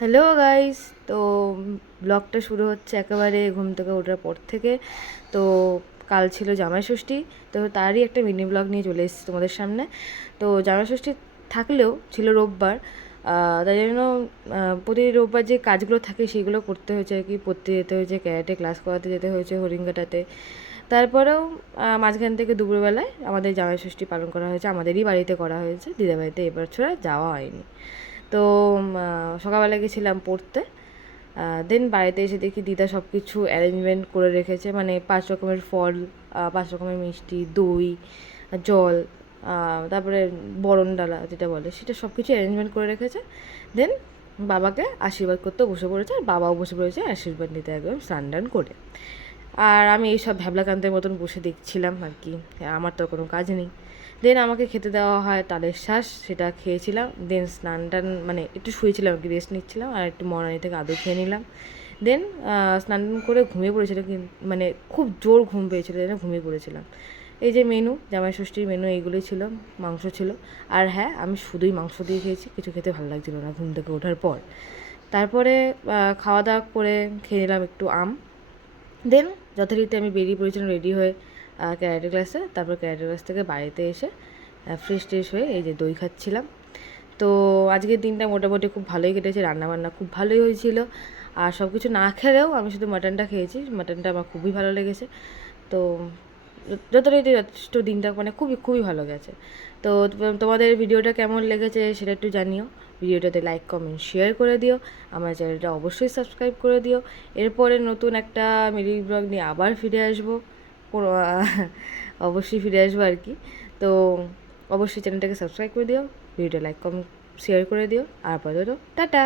Hello guys. তো ব্লগটা শুরু হচ্ছে একেবারে ঘুম থেকে ওঠার পর থেকে। তো কাল ছিল জামাই ষষ্ঠী, তো তারই একটা মিনি ব্লগ নিয়ে চলে এসেছি তোমাদের সামনে। তো জামাই ষষ্ঠী থাকলেও ছিল রোববার, তাই জন্য প্রতি রোববার যে কাজগুলো থাকে সেগুলো করতে হয়েছে আর কি। পড়তে যেতে হয়েছে, ক্যারাটে ক্লাস করাতে যেতে হয়েছে হরিণঘাটাতে। তারপরেও মাঝখান থেকে দুপুরবেলায় আমাদের জামাই ষষ্ঠী পালন করা হয়েছে, আমাদেরই বাড়িতে করা হয়েছে, দিদা বাড়িতে এবার ছাড়া যাওয়া হয়নি। তো সকালবেলা গেছিলাম পড়তে। দেন বাড়িতে এসে দেখি দিদা সব কিছু অ্যারেঞ্জমেন্ট করে রেখেছে, মানে 5 রকমের ফল, 5 রকমের মিষ্টি, দই, জল, তারপরে বরণ ডালা যেটা বলে সেটা সব কিছু অ্যারেঞ্জমেন্ট করে রেখেছে। দেন বাবাকে আশীর্বাদ করতে বসে পড়েছে, আর বাবাও বসে পড়েছে আশীর্বাদ নিতে একদম স্নান টান করে। আর আমি এইসব ভ্যাবলাকান্তের মতন বসে দেখছিলাম আর কি, আমার তো কোনো কাজ নেই। দেন আমাকে খেতে দেওয়া হয় তালের শ্বাস, সেটা খেয়েছিলাম। দেন স্নান টান মানে একটু শুয়েছিলাম আর কি, রেস্ট নিচ্ছিলাম, আর একটু মরানি থেকে আদর খেয়ে নিলাম। দেন স্নান টান করে ঘুমিয়ে পড়েছিলাম, মানে খুব জোর ঘুম পেয়েছিল, ঘুমিয়ে পড়েছিলাম। এই যে মেনু, জামাই ষষ্ঠীর মেনু এইগুলোই ছিল। মাংস ছিল, আর হ্যাঁ আমি শুধুই মাংস দিয়ে খেয়েছি, কিছু খেতে ভালো লাগছিল না ঘুম থেকে ওঠার পর। তারপরে খাওয়া দাওয়া করে খেয়ে নিলাম একটু আম। দেন যথারীতি আমি বেরিয়ে পড়েছিলাম রেডি হয়ে ক্যারাটে ক্লাসে। তারপর ক্যারাটে ক্লাস থেকে বাড়িতে এসে ফ্রেশ ট্রেশ হয়ে এই যে দই খাচ্ছিলাম। তো আজকের দিনটা মোটামুটি খুব ভালোই কেটেছে, রান্নাবান্না খুব ভালোই হয়েছিল। আর সব কিছু না খেলেও আমি শুধু মাটনটা খেয়েছি, মাটনটা আমার খুবই ভালো লেগেছে। তো যতটাই যথেষ্ট, দিনটা মানে খুবই খুবই ভালো গেছে। তো তোমাদের ভিডিওটা কেমন লেগেছে সেটা একটু জানিও। ভিডিওটাতে লাইক কমেন্ট শেয়ার করে দিও, আমার চ্যানেলটা অবশ্যই সাবস্ক্রাইব করে দিও। এরপরে নতুন একটা মিনি ব্লগ নিয়ে আবার ফিরে আসবো, কোনো অবশ্যই ফিরে আসবো আর কি। তো অবশ্যই চ্যানেলটাকে সাবস্ক্রাইব করে দিও, ভিডিওটা লাইক কমেন্ট শেয়ার করে দিও। আর আপাতত টাটা।